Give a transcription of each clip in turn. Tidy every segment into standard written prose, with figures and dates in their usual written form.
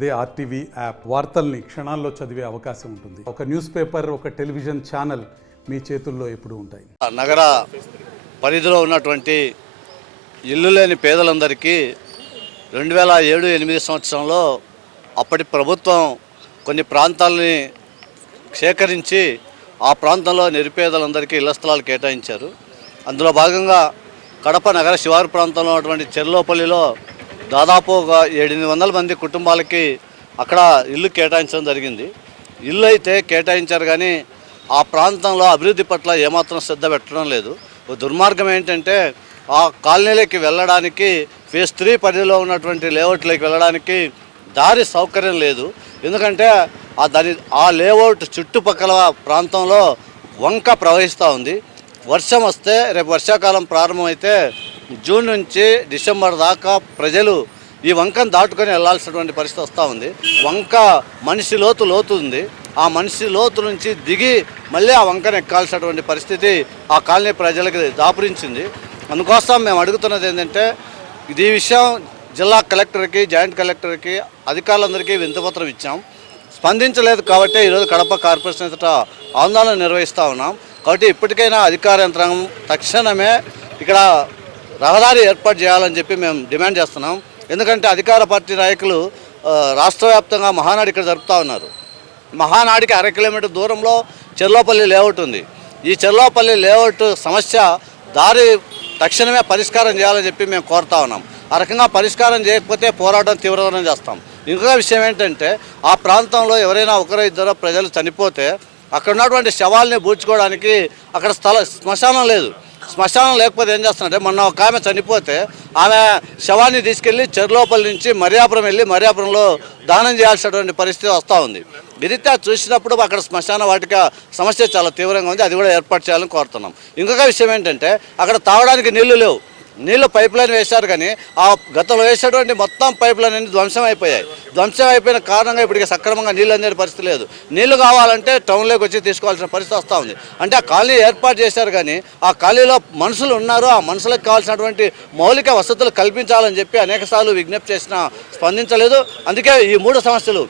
అదే RTV app వార్తల్ని క్షణాల్లో చదివే అవకాశం ఉంటుంది. ఒక న్యూస్ పేపర్, ఒక టెలివిజన్ ఛానల్ మీ చేతుల్లో ఎప్పుడూ ఉంటాయి. నగర పరిధిలో ఉన్నటువంటి ఇల్లు లేని పేదలందరికీ 2007-8 సంవత్సరంలో అప్పటి ప్రభుత్వం కొన్ని ప్రాంతాలని సేకరించి ఆ ప్రాంతంలో నిరుపేదలందరికీ ఇళ్ల స్థలాలు కేటాయించారు. అందులో భాగంగా కడప నగర శివారు ప్రాంతంలో ఉన్నటువంటి చెర్లోపల్లిలో దాదాపు ఒక 700 మంది కుటుంబాలకి అక్కడ ఇల్లు కేటాయించడం జరిగింది. ఇల్లు అయితే కేటాయించారు, కానీ ఆ ప్రాంతంలో అభివృద్ధి పట్ల ఏమాత్రం శ్రద్ధ పెట్టడం లేదు. దుర్మార్గం ఏంటంటే ఆ కాలనీలకి వెళ్ళడానికి ఫేజ్ 3 పరిధిలో ఉన్నటువంటి లేఅవుట్లోకి వెళ్ళడానికి దారి సౌకర్యం లేదు. ఎందుకంటే ఆ లేఅవుట్ చుట్టుపక్కల ప్రాంతంలో వంక ప్రవహిస్తూ ఉంది. వర్షం వస్తే రేపు వర్షాకాలం ప్రారంభమైతే జూన్ నుంచి డిసెంబర్ దాకా ప్రజలు ఈ వంకను దాటుకొని వెళ్లాల్సినటువంటి పరిస్థితి వస్తూ ఉంది. వంక మనిషి లోతు ఉంది. ఆ మనిషి లోతు నుంచి దిగి మళ్ళీ ఆ వంకను ఎక్కాల్సినటువంటి పరిస్థితి ఆ కాలనీ ప్రజలకి దాపురించింది. అందుకోసం మేము అడుగుతున్నది ఏంటంటే, ఇది విషయం జిల్లా కలెక్టర్కి, జాయింట్ కలెక్టర్కి, అధికారులందరికీ వినతిపత్రం ఇచ్చాం. స్పందించలేదు కాబట్టి ఈరోజు కడప కార్పొరేషన్ ఎదుట ఆందోళన నిర్వహిస్తూ ఉన్నాం. కాబట్టి ఇప్పటికైనా అధికార యంత్రాంగం తక్షణమే ఇక్కడ రహదారి ఏర్పాటు చేయాలని చెప్పి మేము డిమాండ్ చేస్తున్నాం. ఎందుకంటే అధికార పార్టీ నాయకులు రాష్ట్ర వ్యాప్తంగా మహానాడు ఇక్కడ జరుపుతూ ఉన్నారు. మహానాడికి 1/2 కిలోమీటర్ దూరంలో చెర్లోపల్లి లేఅవుట్ ఉంది. ఈ చెర్లోపల్లి లేఅవుట్ సమస్య దారి తక్షణమే పరిష్కారం చేయాలని చెప్పి మేము కోరుతా ఉన్నాం. ఆ రకంగా పరిష్కారం చేయకపోతే పోరాటం తీవ్రతరం చేస్తాం. ఇంకొక విషయం ఏంటంటే, ఆ ప్రాంతంలో ఎవరైనా ఒకరో ఇద్దరో ప్రజలు చనిపోతే అక్కడ ఉన్నటువంటి శవాల్ని పూడ్చుకోవడానికి అక్కడ శ్మశానం లేదు. శ్మశానం లేకపోతే ఏం చేస్తున్నారంటే, మొన్న ఒక ఆమె చనిపోతే ఆమె శవాన్ని తీసుకెళ్ళి చెర్లోపల్లి నుంచి మర్యాపురం వెళ్ళి మర్యాపురంలో దానం చేయాల్సినటువంటి పరిస్థితి వస్తూ ఉంది. గిరితా చూసినప్పుడు అక్కడ శ్మశాన వాటిక సమస్య చాలా తీవ్రంగా ఉంది. అది కూడా ఏర్పాటు చేయాలని కోరుతున్నాం. ఇంకొక విషయం ఏంటంటే, అక్కడ తాగడానికి నీళ్లు లేవు. నీళ్లు పైప్ లైన్ వేశారు, కానీ ఆ గతంలో వేసేటువంటి మొత్తం పైప్ లైన్ అన్ని ధ్వంసం అయిపోయాయి. ధ్వంసం అయిపోయిన కారణంగా ఇప్పటికి సక్రమంగా నీళ్ళు అందే పరిస్థితి లేదు. నీళ్లు కావాలంటే టౌన్లోకి వచ్చి తీసుకోవాల్సిన పరిస్థితి వస్తూ ఉంది. అంటే ఆ కాలనీ ఏర్పాటు చేశారు, కానీ ఆ కాలనీలో మనుషులు ఉన్నారు. ఆ మనుషులకు కావాల్సినటువంటి మౌలిక వసతులు కల్పించాలని చెప్పి అనేకసార్లు విజ్ఞప్తి చేసినా స్పందించలేదు. అందుకే ఈ 3 సమస్యలు: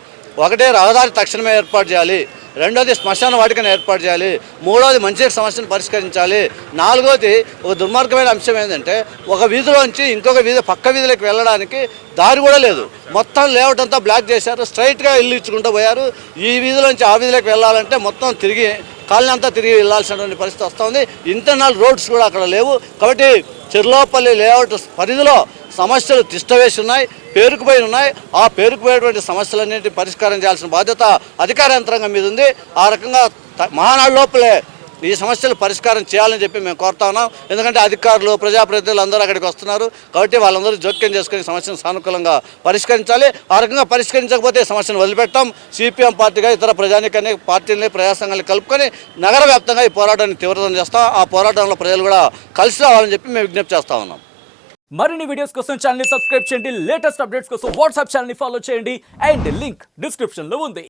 ఒకటే రహదారి తక్షణమే ఏర్పాటు చేయాలి, రెండోది శ్మశాన వాటికను ఏర్పాటు చేయాలి, మూడోది మంచినీటి సమస్యను పరిష్కరించాలి, నాలుగోది ఒక దుర్మార్గమైన అంశం ఏంటంటే, ఒక వీధిలోంచి ఇంకొక వీధి పక్క వీధిలోకి వెళ్ళడానికి దారి కూడా లేదు. మొత్తం లేఅవుట్ అంతా బ్లాక్ చేశారు. స్ట్రైట్గా ఇల్లు ఇచ్చుకుంటూ పోయారు. ఈ వీధిలోంచి ఆ వీధిలోకి వెళ్ళాలంటే మొత్తం తిరిగి కాలనీ అంతా తిరిగి వెళ్ళాల్సినటువంటి పరిస్థితి వస్తుంది. ఇంటర్నల్ రోడ్స్ కూడా అక్కడ లేవు. కాబట్టి చెర్లోపల్లి లేఅవుట్ పరిధిలో సమస్యలు తిష్టవేసి ఉన్నాయి, పేరుకుపోయి ఉన్నాయి. ఆ పేరుకుపోయేటువంటి సమస్యలన్నింటినీ పరిష్కారం చేయాల్సిన బాధ్యత అధికార యంత్రాంగం మీద ఉంది. ఆ రకంగా మహానాడు లోపలే ఈ సమస్యలు పరిష్కారం చేయాలని చెప్పి మేము కోరుతా ఉన్నాం. ఎందుకంటే అధికారులు, ప్రజాప్రతినిధులు అందరూ అక్కడికి వస్తున్నారు. కాబట్టి వాళ్ళందరూ జోక్యం చేసుకుని సమస్యను సానుకూలంగా పరిష్కరించాలి. ఆ రకంగా పరిష్కరించకపోతే సమస్యను వదిలిపెట్టాం. సిపిఎం పార్టీగా ఇతర ప్రజానికాన్ని, పార్టీలని, ప్రజా సంఘాలను కలుపుకొని నగర వ్యాప్తంగా ఈ పోరాటాన్ని తీవ్రతరం చేస్తాం. ఆ పోరాటంలో ప్రజలు కూడా కలిసి రావాలని చెప్పి మేము విజ్ఞప్తి చేస్తా ఉన్నాం. మరిన్ని వీడియోస్ కోసం ఛానల్ ని సబ్స్క్రైబ్ చేయండి. లేటెస్ట్ అప్డేట్స్ కోసం వాట్సాప్ ఛానల్ ని ఫాలో చేయండి. అండ్ లింక్ డిస్క్రిప్షన్ లో ఉంది.